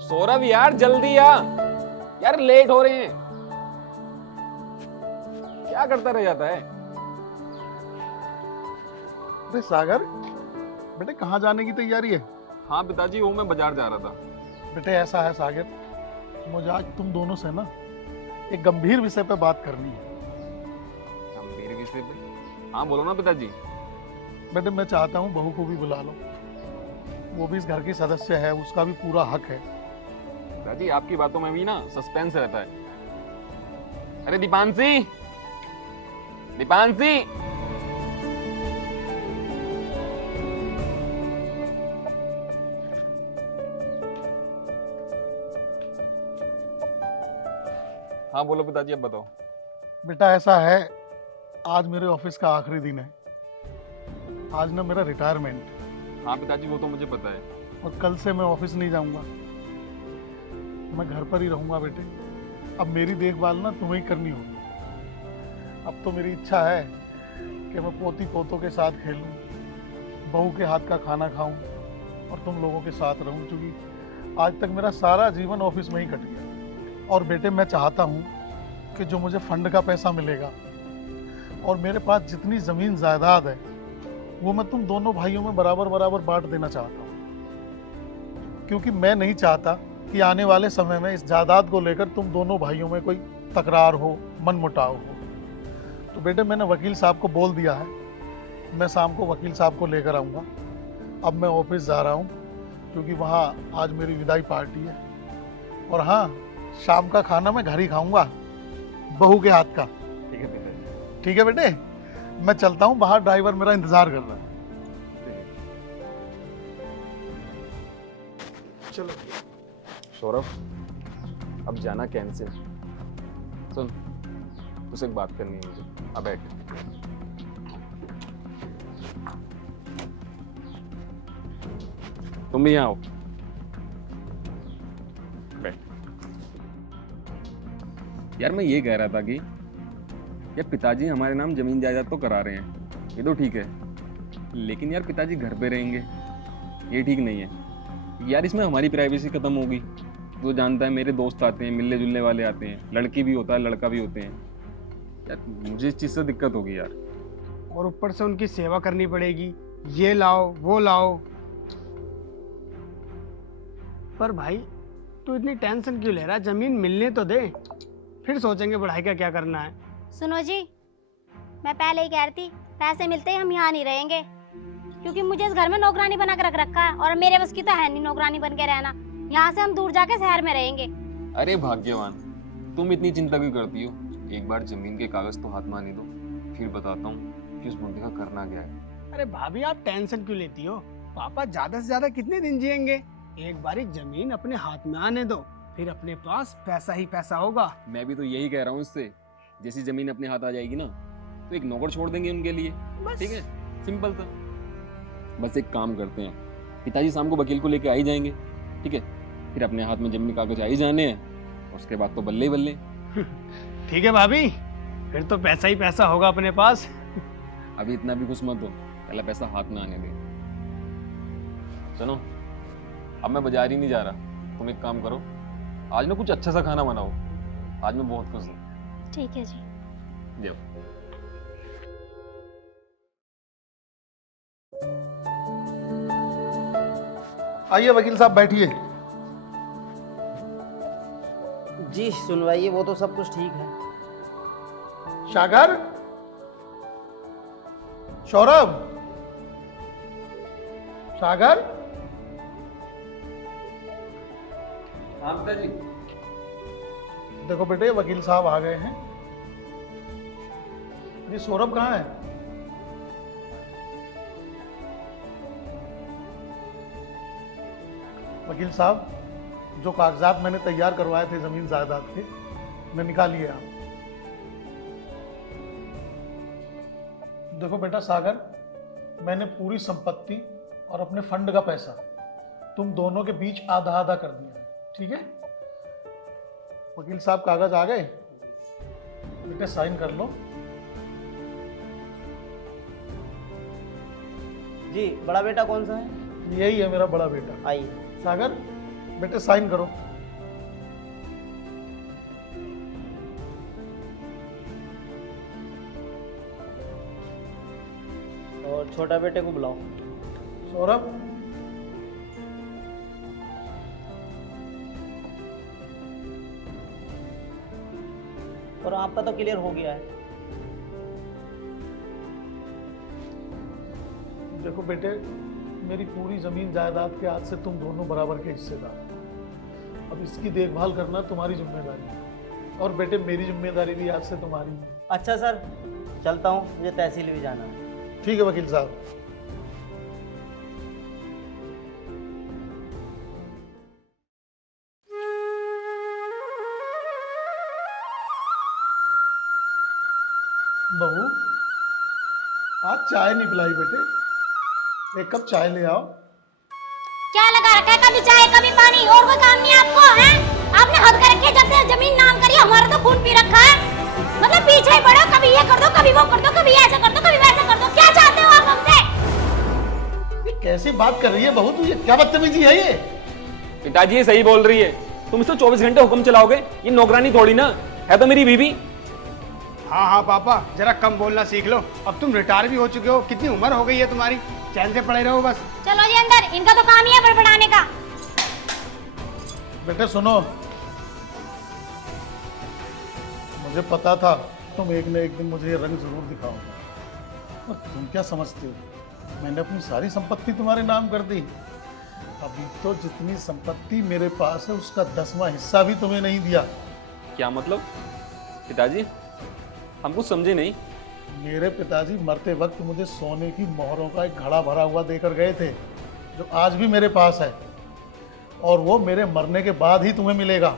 सौरभ यार जल्दी आ, यार लेट हो रहे हैं। क्या करता रह जाता है? अरे सागर, बेटे कहाँ जाने की तैयारी है? हाँ पिताजी, वो मैं बाजार जा रहा था। बेटे ऐसा है सागर, मुझे आज तुम दोनों से ना एक गंभीर विषय पे बात करनी है। गंभीर विषय पे? हाँ बोलो ना पिताजी। बेटे मैं चाहता हूँ बहू को भी बुला लो, वो भी इस घर की सदस्य है, उसका भी पूरा हक है। पिताजी आपकी बातों में भी ना सस्पेंस रहता है। अरे दीपांशी, दीपांशी, हाँ बोलो पिताजी, अब बताओ। बेटा ऐसा है, आज मेरे ऑफिस का आखिरी दिन है। आज ना मेरा रिटायरमेंट, हाँ पिताजी वो तो मुझे पता है। और कल से मैं ऑफिस नहीं जाऊंगा, मैं घर पर ही रहूंगा। बेटे अब मेरी देखभाल ना तुम्हें ही करनी होगी। अब तो मेरी इच्छा है कि मैं पोती पोतों के साथ खेलूं, बहू के हाथ का खाना खाऊं और तुम लोगों के साथ रहूं, क्योंकि आज तक मेरा सारा जीवन ऑफिस में ही कट गया। और बेटे मैं चाहता हूं कि जो मुझे फंड का पैसा मिलेगा और मेरे पास जितनी ज़मीन जायदाद है वो मैं तुम दोनों भाइयों में बराबर बराबर बांट देना चाहता हूं, क्योंकि मैं नहीं चाहता कि आने वाले समय में इस जायदाद को लेकर तुम दोनों भाइयों में कोई तकरार हो, मनमुटाव हो। तो बेटे मैंने वकील साहब को बोल दिया है, मैं शाम को वकील साहब को लेकर आऊँगा। अब मैं ऑफिस जा रहा हूँ क्योंकि वहाँ आज मेरी विदाई पार्टी है। और हाँ, शाम का खाना मैं घर ही खाऊंगा, बहू के हाथ का। ठीक है पिताजी। ठीक है बेटे, मैं चलता हूँ, बाहर ड्राइवर मेरा इंतजार कर रहा है। चलो सौरभ, अब जाना कैंसिल। सुन, तुझसे एक बात करनी है मुझे। अब बैठ। तुम भी यहाँ आओ, बैठ। यार मैं ये कह रहा था कि यार पिताजी हमारे नाम जमीन जायदाद तो करा रहे हैं, ये तो ठीक है, लेकिन यार पिताजी घर पे रहेंगे, ये ठीक नहीं है यार। इसमें हमारी प्राइवेसी खत्म होगी। तो जानता है मेरे दोस्त आते हैं, मिलने जुलने वाले आते हैं, लड़की भी होता है लड़का भी होते हैं यार, मुझे इस चीज़ से दिक्कत होगी यार। और ऊपर से उनकी सेवा करनी पड़ेगी, ये लाओ वो लाओ। पर भाई तू इतनी टेंशन क्यों ले रहा है? जमीन मिलने तो दे, फिर सोचेंगे पढ़ाई का क्या करना है। सुनो जी, मैं पहले ही कह रही थी पैसे मिलते ही हम यहाँ नहीं रहेंगे, क्योंकि मुझे इस घर में नौकरानी बना के रख रखा है और मेरे बस की तो है नहीं नौकरानी बन के रहना। यहाँ से हम दूर जाके शहर में रहेंगे। अरे भाग्यवान, तुम इतनी चिंता क्यों करती हो? एक बार जमीन के कागज तो हाथ में आने दो, फिर बताता हूँ कि उस मुद्दे का करना क्या है। अरे भाभी आप टेंशन क्यों लेती हो? पापा ज्यादा से ज्यादा कितने दिन जिएंगे? एक बारी जमीन अपने हाथ में आने दो, फिर अपने पास पैसा ही पैसा होगा। मैं भी तो यही कह रहा हूँ इससे। जैसी जमीन अपने हाथ आ जाएगी ना, तो एक नौकर छोड़ देंगे उनके लिए। बस। ठीक है, सिंपल था। बस एक काम करते हैं, पिताजी शाम को वकील को लेके आ ही जाएंगे, ठीक है, फिर अपने हाथ में जमीन कागज आ ही जाने हैं, उसके बाद तो बल्ले ही बल्ले। ठीक है भाभी, फिर तो पैसा ही पैसा होगा अपने पास। अभी इतना भी खुश मत हो, पहला पैसा हाथ में आने दे। सुनो, अब मैं बाजार ही नहीं जा रहा, तुम एक काम करो, आज ना कुछ अच्छा सा खाना बनाओ, आज मैं बहुत खुश हूँ। ठीक है जी। जाओ। आइए वकील साहब बैठिए। जी सुनवाइए, वो तो सब कुछ ठीक है। सागर, सौरभ, सागर, हाँ पिताजी। देखो बेटे वकील साहब आ गए हैं। ये सौरभ कहाँ है? वकील साहब, जो कागजात मैंने तैयार करवाए थे जमीन जायदाद के, मैं निकालिए आप। देखो बेटा सागर, मैंने पूरी संपत्ति और अपने फंड का पैसा तुम दोनों के बीच आधा आधा कर दिया है, ठीक है? वकील साहब कागज आ गए, बेटे साइन कर लो। जी बड़ा बेटा कौन सा है? यही है मेरा बड़ा बेटा। आइए। सागर, बेटे साइन करो। और छोटा बेटे को बुलाओ। सौरभ, और आपका तो क्लियर हो गया है। देखो बेटे, मेरी पूरी जमीन जायदाद के आज से तुम दोनों बराबर के हिस्सेदार। अब इसकी देखभाल करना तुम्हारी जिम्मेदारी है, और बेटे मेरी जिम्मेदारी भी आज से तुम्हारी है। अच्छा सर, चलता हूँ, मुझे तहसील भी जाना है। ठीक है वकील साहब। बहू, आज चाय नहीं पिलाई बेटे, एक कप चाय ले आओ। क्या लगा रखा है, कभी चाय कभी पानी, और कोई काम नहीं आपको है? आपने हद कर रखी है, जब से जमीन नाम करी हमारा तो खून पी रखा है। मतलब पीछे ही पड़ो, कभी ये कर दो, कभी वो कर दो, कभी ऐसा कर दो, कभी वैसा कर दो। क्या चाहते हो आप हमसे? ये कैसी बात कर रही है बहू, तू ये क्या बदतमीजी है ये? पिताजी ये सही बोल रही है, तुम इसको 24 घंटे हुक्म चलाओगे, ये नौकरानी थोड़ी ना है, तो मेरी बीवी। हाँ हाँ पापा, जरा कम बोलना सीख लो। अब तुम रिटायर भी हो चुके हो, कितनी उम्र हो गई है तुम्हारी, चैन से पड़े रहो बस। चलो जी अंदर, इनका तो काम ही है बड़बड़ाने का। बेटे सुनो, मुझे पता था तुम एक न एक दिन मुझे ये रंग जरूर दिखाओगे, और तुम क्या समझते हो, मैंने अपनी सारी संपत्ति तुम्हारे नाम कर दी। अभी तो जितनी संपत्ति मेरे पास है उसका 10वां हिस्सा भी तुम्हें नहीं दिया। क्या मतलब पिताजी, हम कुछ समझे नहीं। मेरे पिताजी मरते वक्त मुझे सोने की मोहरों का एक घड़ा भरा हुआ देकर गए थे, जो आज भी मेरे पास है, और वो मेरे मरने के बाद ही तुम्हें मिलेगा।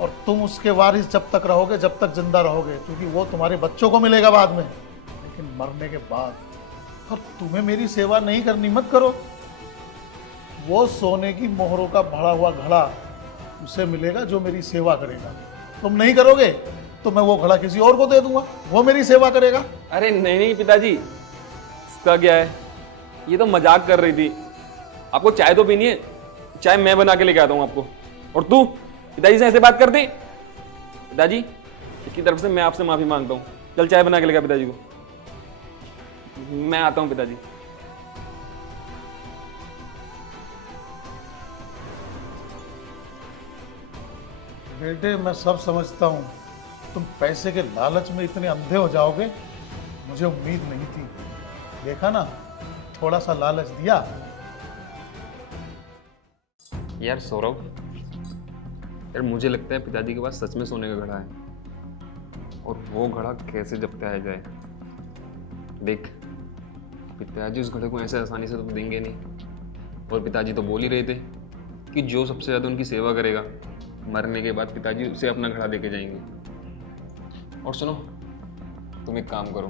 और तुम उसके वारिस जब तक रहोगे, जब तक जिंदा रहोगे, क्योंकि वो तुम्हारे बच्चों को मिलेगा बाद में, लेकिन मरने के बाद। और तुम्हें मेरी सेवा नहीं करनी, मत करो। वो सोने की मोहरों का भरा हुआ घड़ा उसे मिलेगा जो मेरी सेवा करेगा। तुम नहीं करोगे तो मैं वो घड़ा किसी और को दे दूंगा, वो मेरी सेवा करेगा। अरे नहीं नहीं पिताजी, इसका क्या है, ये तो मजाक कर रही थी। आपको चाय तो पीनी है, चाय मैं बना के लेके आता हूँ आपको। और तू पिताजी से ऐसे बात कर दे। पिताजी, इसकी तरफ से मैं आपसे माफी मांगता हूँ। चल चाय बना के लेगा पिताजी को, मैं आता हूँ पिताजी। बेटे मैं सब समझता हूँ, तुम पैसे के लालच में इतने अंधे हो जाओगे, मुझे उम्मीद नहीं थी। देखा ना, थोड़ा सा लालच दिया। यार सौरभ, यार मुझे लगता है पिताजी के पास सच में सोने का घड़ा है, और वो घड़ा कैसे जब्त आया जाए। देख, पिताजी उस घड़े को ऐसे आसानी से तो देंगे नहीं, और पिताजी तो बोल ही रहे थे कि जो सबसे ज़्यादा उनकी सेवा करेगा, मरने के बाद पिताजी उसे अपना घड़ा देके जाएंगे। और सुनो, तुम एक काम करो,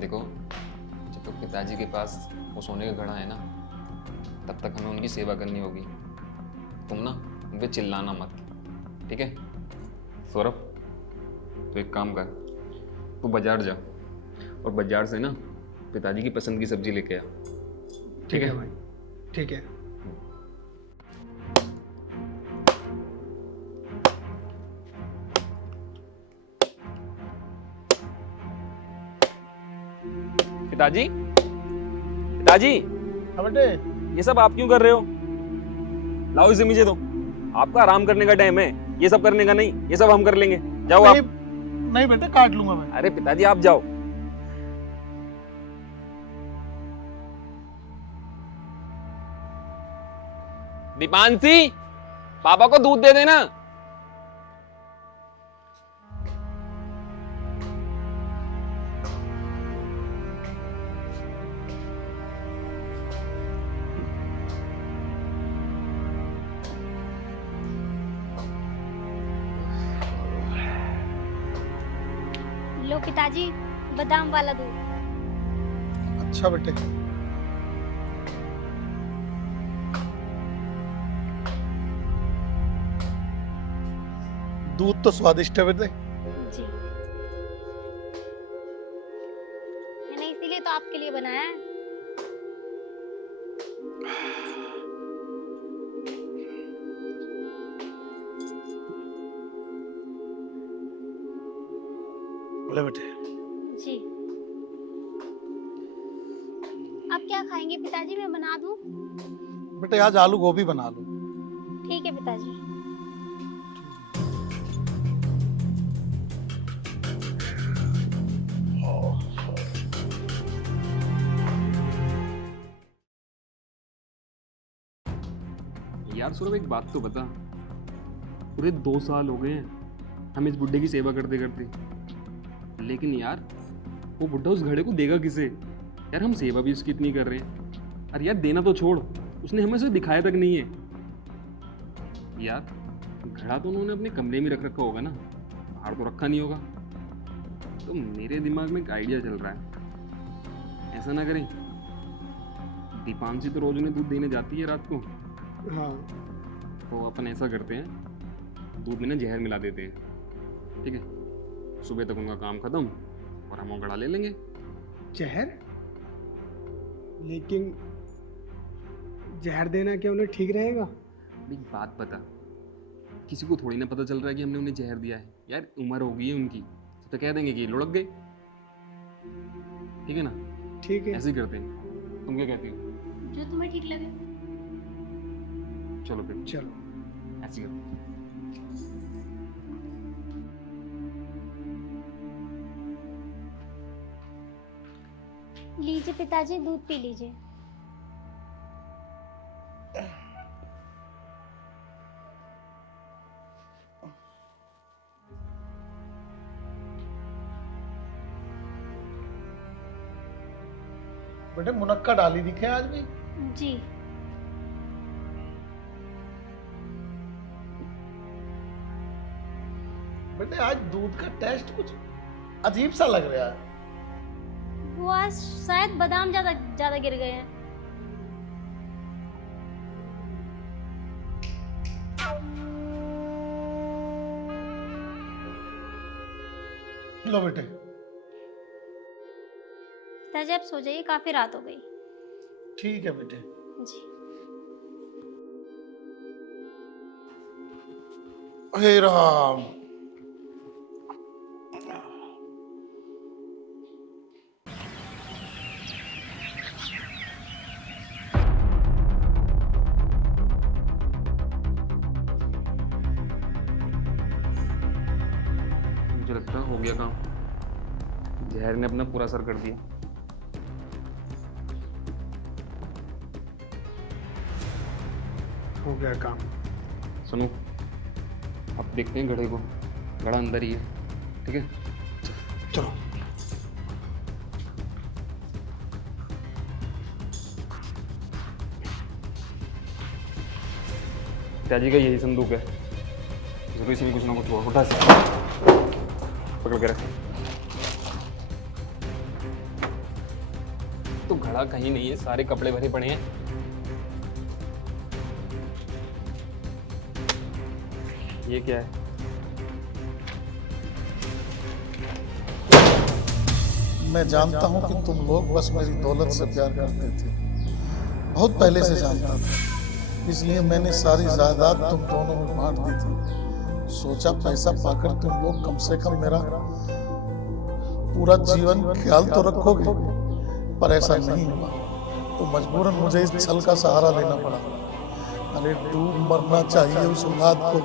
देखो जब तक पिताजी के पास वो सोने का घड़ा है ना, तब तक हमें उनकी सेवा करनी होगी। तुम ना उन पे चिल्लाना मत, ठीक है? सौरभ, तो एक काम कर, तू बाजार जा, और बाजार से ना पिताजी की पसंद की सब्जी लेके आ। ठीक है भाई, ठीक है। पिताजी, पिताजी, हाँ बेटे। ये सब आप क्यों कर रहे हो? लाओ इसे मुझे दो, आपका आराम करने का टाइम है, ये सब करने का नहीं। ये सब हम कर लेंगे, जाओ नहीं, आप। नहीं बेटे, काट लूंगा मैं। अरे पिताजी आप जाओ। दीपांशी, पापा को दूध दे देना। लो पिताजी, बादाम वाला दूध। अच्छा बेटे। दूध तो स्वादिष्ट है बेटे। जी, मैंने इसीलिए तो आपके लिए बनाया है। ले बेटे। जी। अब क्या खाएंगे पिताजी, मैं बना दूं? बेटे आज आलू गोभी बना लो। ठीक है पिताजी। यार सौरभ एक बात तो बता, पूरे 2 साल हो गए हैं हम इस बुड्ढे की सेवा करते करते, लेकिन यार वो बुड्ढा उस घड़े को देगा किसे? यार हम सेवा भी उसकी इतनी कर रहे हैं, अरे यार देना तो छोड़, उसने हमें से दिखाया तक नहीं है। यार घड़ा तो उन्होंने अपने कमरे में रख रखा होगा ना, बाहर तो रखा नहीं होगा। तो मेरे दिमाग में एक आइडिया चल रहा है, ऐसा ना करें, दीपांशी तो रोज उन्हें दूध देने जाती है रात को, हाँ तो अपन ऐसा करते हैं, दूध में ना जहर मिला देते हैं, ठीक है? सुबह तक उनका काम खत्म और हम वो गड़ा ले लेंगे। जहर? लेकिन जहर देना क्या उन्हें ठीक रहेगा? एक बात बता, किसी को थोड़ी ना पता चल रहा है कि हमने उन्हें जहर दिया है। यार उम्र हो गई है उनकी, तो कह देंगे कि ये लुढ़क गए, ठीक है ना? ठीक है। ऐसे ही करते हैं, तुम क्या कहती हो? जो तुम्हें ठीक लगे। चलो फिर चलो। ऐसे ही करते हैं। लीजिए पिताजी, दूध पी लीजिए। बेटे मुनक्का डाली दिखे आज भी। जी। बेटे आज दूध का टेस्ट कुछ अजीब सा लग रहा है। वो आज शायद बादाम ज्यादा ज्यादा गिर गए हैं। लो बेटे। पिताजी आप सो जाइए, काफी रात हो गई। ठीक है बेटे। जी। हे राम। मुझे लगता है हो गया काम, जहर ने अपना पूरा असर कर दिया। हो गया काम। सुनो, अब देखते हैं घड़े को, घड़ा अंदर ही है, ठीक है? चलो। पिताजी का यही संदूक है, जरूर इसमें कुछ ना कुछ हुआ। उठा से पकड़ के रख। तो घड़ा कहीं नहीं है, सारे कपड़े भरे पड़े हैं। ये क्या है? मैं जानता हूँ कि तुम लोग बस मेरी दौलत से प्यार करते थे, बहुत पहले से जानता था, इसलिए मैंने सारी जायदाद तुम दोनों में बांट दी थी। सोचा पैसा पाकर तुम लोग कम से कम मेरा पूरा जीवन ख्याल तो रखोगे, पर ऐसा नहीं हुआ, तो मजबूरन मुझे इस छल का सहारा लेना पड़ा। अरे डूब मरना चाहिए उस औलाद को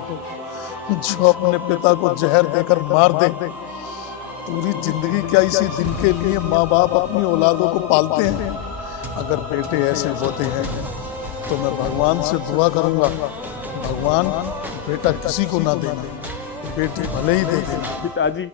जो अपने पिता को जहर देकर मार दे। पूरी जिंदगी क्या इसी दिन के लिए माँ बाप अपनी औलादों को पालते हैं। अगर बेटे ऐसे होते हैं तो मैं भगवान से दुआ करूंगा, भगवान बेटा किसी को ना देना, बेटी भले ही दे देना। पिताजी